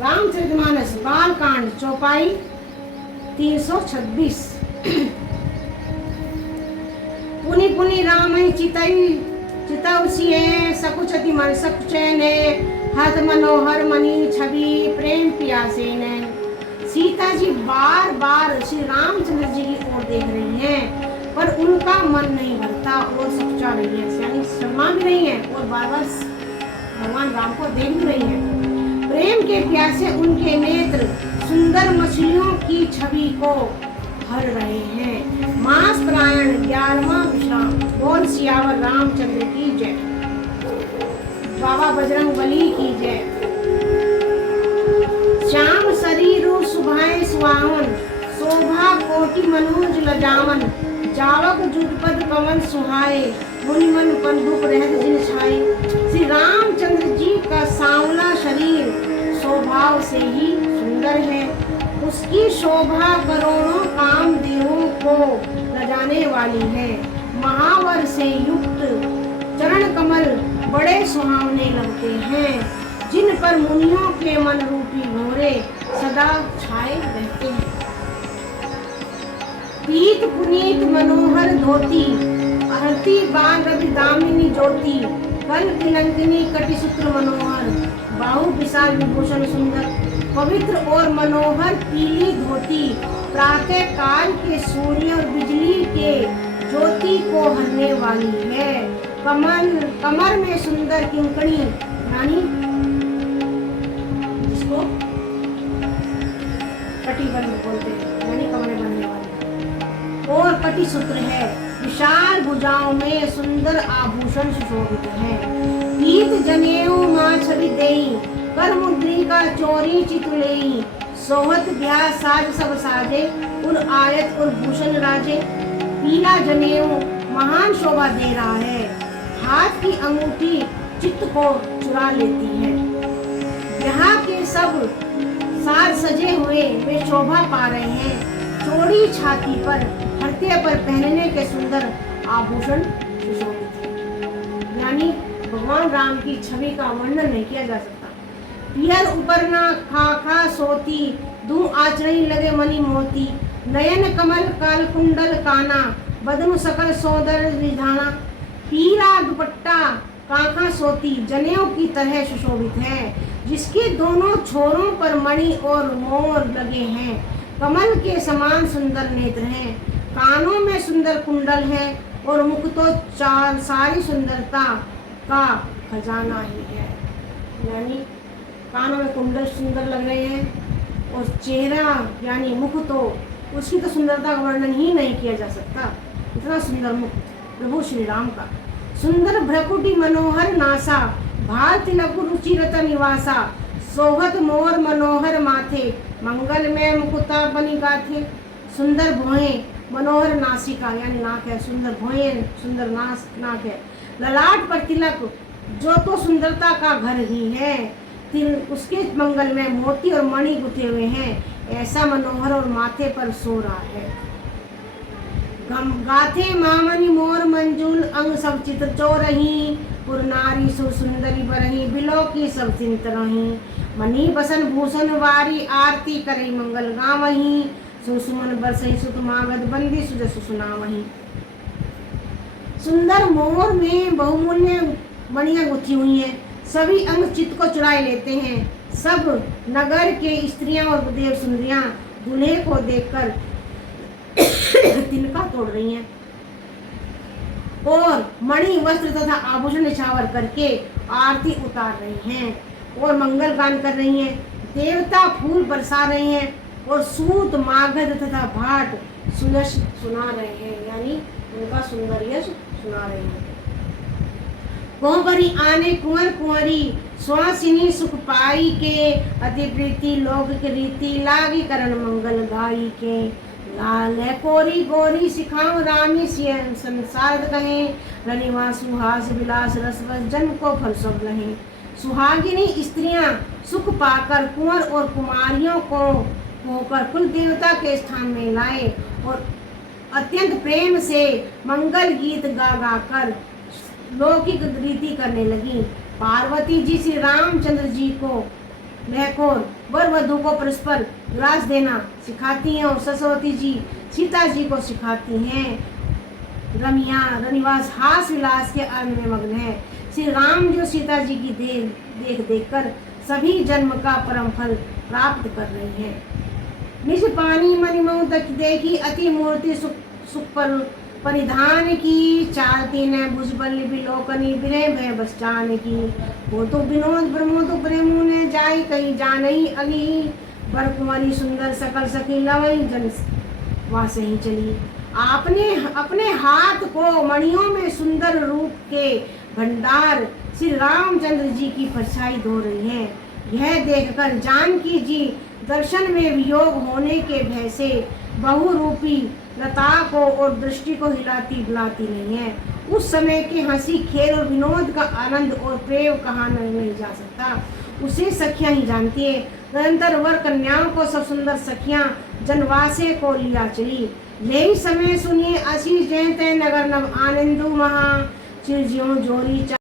रामचरितमानस बालकांड चौपाई 326। पुनि पुनि राम चितौसिए सकुचति मन सकुचैन हद मनोहर मणि छवि प्रेम पियासे ने। सीता जी बार बार श्री रामचंद्र जी की ओर देख रही हैं, पर उनका मन नहीं भरता और सकुचा रही है, यानी शर्मा भी नहीं है और बार बार भगवान राम को देख भी रही है। प्रेम के प्यासे उनके नेत्र सुंदर मछलियों की छवि को भर रहे हैं। मास प्रायण 11वां विश्राम। बोल सियावर रामचंद्र की जय। बाबा बजरंग बली की जय। श्याम शरीर सुभाए सुहावन शोभा कोटि मनोज लजावन जावक जुगपद कमल सुहाए मुनि मन पंडुप रहत जिन छाए। श्री रामचंद्र जी का सांवला शरीर स्वभाव से ही सुंदर है, उसकी शोभा करोड़ों कामदेवों को लजाने वाली है। महावर से युक्त चरण कमल बड़े सुहावने लगते हैं, जिन पर मुनियों के मन रूपी भंवरे सदा छाए रहते हैं। पीत पुनीत मनोहर धोती हरती बाल रवि दामिनी ज्योति कल किलंकिनी कटिसूत्र मनोहर बाहु विशाल विभूषण सुंदर। पवित्र और मनोहर पीली धोती प्रातः काल के सूर्य और बिजली के ज्योति को हरने वाली है। कमर में सुंदर किंकणी यानी जिसको कटिबंध बोलते हैं, यानी कमर में बनने वाली और कटिसूत्र है। विशाल भुजाओं में सुंदर आभूषण सुशोभित है। पीत जनेऊ माँ छवि देई कर मुद्रिका चोरी चितुलेई सोहत ब्याह साज सब साजे उर आयत और भूषण राजे। पीला जनेऊ महान शोभा दे रहा है, हाथ की अंगूठी चित्त को चुरा लेती है। यहाँ के सब साज सजे हुए वे शोभा पा रहे हैं। चौड़ी छाती पर हृदय पर पहनने के सुंदर आभूषण सुशोभित है, यानी भगवान राम की छवि का वर्णन नहीं किया जा सकता। पियर उपरना खाखा सोती दू आचरई लगे मणि मोती नयन कमल काल कुंडल काना बदनु सकल सौंदर्य निधाना। पीला दुपट्टा काखा सोती जनेऊ की तरह सुशोभित है, जिसके दोनों छोरों पर मणि और मोर लगे हैं। कमल के समान सुंदर नेत्र हैं, कानों में सुंदर कुंडल है और मुख तो सारी सुंदरता का खजाना ही है, यानी कानों में कुंडल सुंदर लग रहे हैं और चेहरा यानी मुख तो उसकी तो सुंदरता का वर्णन ही नहीं किया जा सकता। इतना सुंदर मुख प्रभु श्री राम का। सुंदर भ्रकुटी मनोहर नासा भाल तिलक रुचिरत निवासा सोहत मोर मनोहर माथे मंगल में मुकुता बनी गाथे। सुंदर भौहें मनोहर नासिका यानी नाक है, सुंदर भौहें सुंदर नाक है। ललाट पर तिलक जो तो सुंदरता का घर ही है, उसके मंगल में मोती और मणि गुथे हुए हैं, ऐसा मनोहर और माथे पर सो रहा है। गाथे मामनी मोर मंजूल अंग सब चित्र चोरही पुरनारी सुंदरी बरही बिलो की सब चिंत रही। मणि बसन भूषण वारी आरती करई मंगल गावही सुसुमन बरसई सुत मागध बंदी सुजस सुनावही। सुंदर मोर में बहुमूल्य मणियां गुथी हुई हैं, सभी अंग चित्त को चुराए लेते हैं। सब नगर के स्त्रियां और देव सुंदरियां दूल्हे को देखकर तिनका तोड़ रही हैं और मणि वस्त्र तथा आभूषण निछावर करके आरती उतार रही हैं और मंगल गान कर रही हैं। देवता फूल बरसा रहे हैं और सूत मागध तथा भाट सुयश सुना रहे हैं, यानी उनका सुंदर यश सुना रहे हैं। कोहबरी आने कुंवर कुंवरी सुहासिनी सुख पाई के अति प्रीति लोग के रीति लागी करण मंगल गाई के। लाल कोरी गोरी सिखाऊं रामी संसार कहे रनिवा सुहास विलास रसवस जन को फल सब लहे। सुहागिनी स्त्रियां सुख पाकर कुंवर और कुमारियों को होकर कुल देवता के स्थान में लाए और अत्यंत प्रेम से मंगल गीत गा गा कर लौकिक रीति करने लगी। पार्वती जी श्री रामचंद्र जी को लहकोर वर वधु को परस्पर ग्रास देना सिखाती हैं और सरस्वती जी सीता जी को सिखाती हैं। रमिया रनिवास हास विलास के आनंद में मग्न है। श्री राम जो सीता जी की देख देख कर सभी जन्म का परम फल प्राप्त कर रही हैं। निज पानी मणिमऊ देखी अति मूर्ति सुख पर परिधान की चालती न भुजबल बिलोकनी बिरह भय बस्टान की। वो तो विनोद प्रमोद प्रेमु ने जाई कहीं जानई अली बर कुमारी सुंदर सकल सखी लवई जन वासे ही चली। आपने अपने हाथ को मणियों में सुंदर रूप के भंडार श्री रामचंद्र जी की परछाई धो रही हैं। यह देखकर जानकी जी दर्शन में वियोग होने के भय से बहुरूपी लता को और दृष्टि को हिलाती बुलाती नहीं है। उस समय के हंसी खेल और विनोद का आनंद और प्रेम कहाँ नहीं जा सकता, उसे सखियां ही जानती है। निरंतर वर कन्याओं को सब सुंदर सखियां जनवासे को लिया चली। यही समय सुनिए आशीष जयते नगर नव आनंदु महा चिरजियों जोरी